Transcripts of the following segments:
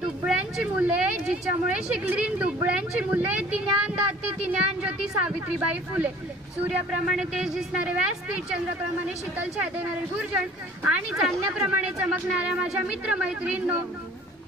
दुबळ्यांची मुले, जिच्यामुळे शिकली दुबळ्यांची मुले, ती ज्ञान दाती ती ज्ञान ज्योती सावित्रीबाई फुले. सूर्याप्रमाणे तेज दिसणारे व्यासपीठ, चंद्राप्रमाणे शीतल छाया देणारे गुर्जन आणि चांदण्याप्रमाणे चमकणाऱ्या माझ्या मित्रमैत्रिणींनो,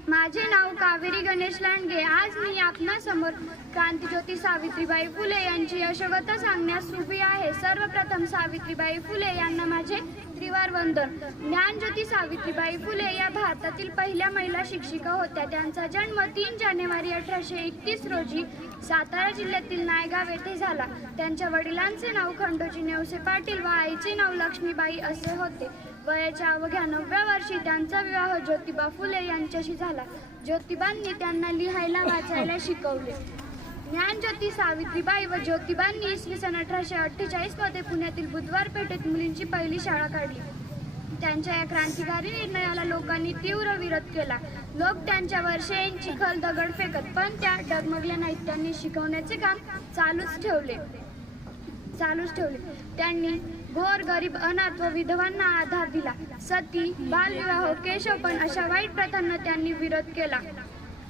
माझे नाव कावेरी गणेश लांडगे. आज मी आपणासमोर क्रांतिज्योती सावित्रीबाई फुले यांची यशोगाथा सांगण्यास उभी आहे. सर्वप्रथम सावित्रीबाई फुले यांना माझे त्रिवार वंदन. ज्ञानज्योती सावित्रीबाई फुले या भारतातील पहिल्या महिला शिक्षिका होत्या. त्यांचा जन्म 3 जानेवारी 1831 रोजी सातारा जिल्ह्यातील नायगाव येथे झाला. त्यांच्या वडिलांचे नाव खंडोजी नेवसे पाटील व आईचे नाव लक्ष्मीबाई असे होते. वयाच्या अवघ्या 9व्या वर्षी त्यांचा विवाह ज्योतिबा फुले यांच्याशी झाला. ज्योतिबांनी त्यांना लिहायला वाचायला शिकवले. ज्ञानज्योती सावित्रीबाई व ज्योतिबांनी इसवी सन 1848 मध्ये पुण्यातील बुधवार पेठेत मुलींची पहिली शाळा काढली. त्यांच्या या क्रांतिकारी निर्णयाला लोकांनी तीव्र विरोध केला. लोक त्यांच्यावर शेण, चिखल, दगड फेकत, पण त्या डगमगल्या नाहीत. त्यांनी शिकवण्याचे काम चालूच ठेवले. त्यांनी गोर, गरीब, अनाथ व विधवांना आधार दिला. सती, बालविवाह, केशवपण अशा वाईट प्रथांना त्यांनी विरोध केला.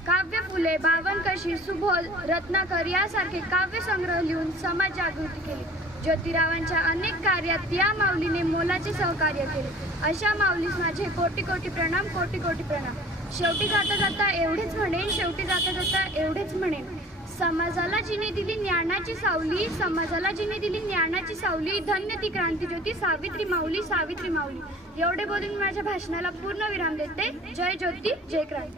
काव्य फुले, बावनकशी, सुबोध, रत्नाकर यासारखे काव्यसंग्रह लिहून समाज जागृती केली. ज्योतिरावांच्या अनेक कार्यात या माऊलीने मोलाचे सहकार्य केले. अशा माऊलीस माझे कोटी कोटी प्रणाम, कोटी कोटी प्रणाम. शेवटी जाता जाता एवढेच म्हणेन, समाजाला जिने दिली ज्ञानाची सावली, धन्य ती क्रांतिज्योती सावित्री माऊली. एवढे बोलून माझ्या भाषणाला पूर्ण विराम देते. जय ज्योती, जय क्रांती.